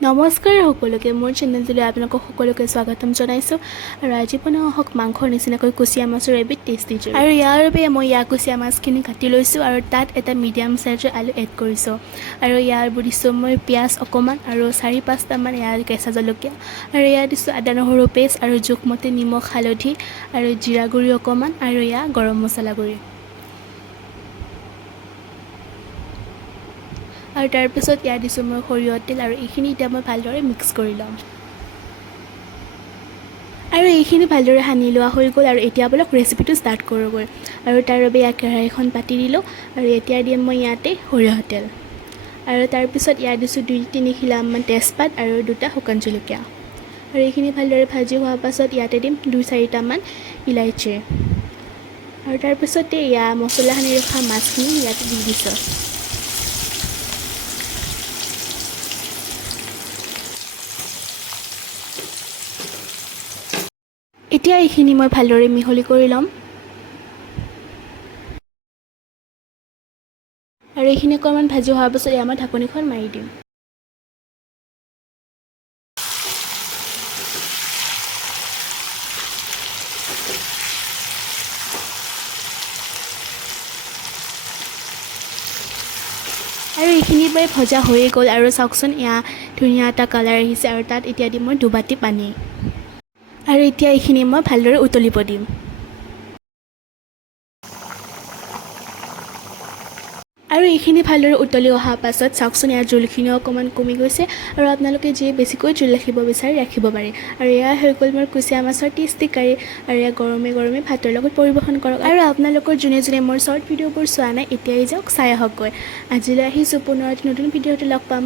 নমস্কাৰ সকলোকে মোৰ চেনেলটোলৈ আপোনালোকক সকলোকে স্বাগতম জনাইছোঁ আৰু আজি বনোৱা হওক মাংসৰ নিচিনাকৈ কুচিয়া মাছৰ এবিধ টেষ্টি জোল আৰু ইয়াৰ বাবে মই কুচিয়া মাছখিনি কাটি লৈছোঁ আৰু তাত এটা মিডিয়াম চাইজৰ আলু এড কৰিছোঁ আৰু ইয়াৰ দিছোঁ মই পিঁয়াজ অকণমান আৰু 4-5টামান ইয়াৰ কেঁচা জলকীয়া আৰু ইয়াৰ দিছোঁ আদা নহৰু পেষ্ট আৰু জোখমতে নিমখ হালধি আৰু জিৰা গুড়ি অকণমান আৰু ইয়াৰ গৰম মছলা গুড়ি আৰু তাৰপিছত ইয়াৰ দিছোঁ মই সৰিয়হ তেল আৰু এইখিনি এতিয়া মই ভালদৰে মিক্স কৰি ল'ম আৰু এইখিনি ভালদৰে সানি লোৱা হৈ গ'ল আৰু এতিয়া বলক ৰেচিপিটো ষ্টাৰ্ট কৰোঁগৈ আৰু তাৰ বাবে ইয়াত কেৰাহীখন পাতি দিলোঁ আৰু এতিয়া দিম মই ইয়াতে সৰিয়হ তেল আৰু তাৰপিছত ইয়াত দিছোঁ 2-3 খিলামান তেজপাত আৰু 2টা শুকান জলকীয়া আৰু এইখিনি ভালদৰে ভাজি হোৱাৰ পাছত ইয়াতে দিম 2-4টামান ইলাইচি আৰু তাৰপিছতে ইয়াৰ মছলা সানি ৰখা মাছখিনি ইয়াতে দি দিছোঁ এতিয়া এইখিনি মই ভালদৰে মিহলি কৰি ল'ম আৰু এইখিনি অকণমান ভাজি হোৱাৰ পাছত মই ঢাকনিখন মাৰি দিম আৰু এইখিনি প্ৰায় ভজা হৈয়ে গ'ল আৰু চাওকচোন ইয়াৰ ধুনীয়া এটা কালাৰ আহিছে আৰু তাত এতিয়া দিম মই 2 বাটি পানী আৰু এতিয়া এইখিনি মই ভালদৰে উতলিব দিম আৰু এইখিনি ভালদৰে উতলি অহাৰ পাছত চাওকচোন ইয়াৰ জোলখিনিও অকণমান কমি গৈছে আৰু আপোনালোকে যি বেছিকৈ জোল ৰাখিব বিচাৰে ৰাখিব পাৰে আৰু এয়া হৈ গ'ল মোৰ কুচিয়া মাছৰ টেষ্টি কাৰী আৰু এয়া গৰমে গৰমে ভাতৰ লগত পৰিৱেশন কৰক আৰু আপোনালোকৰ যোনে যোনে মোৰ শ্বৰ্ট ভিডিঅ'বোৰ চোৱা নাই এতিয়াই যাওক চাই আহকগৈ আজিলৈ আহিছোঁ পুনৰ নতুন ভিডিঅ'তে লগ পাম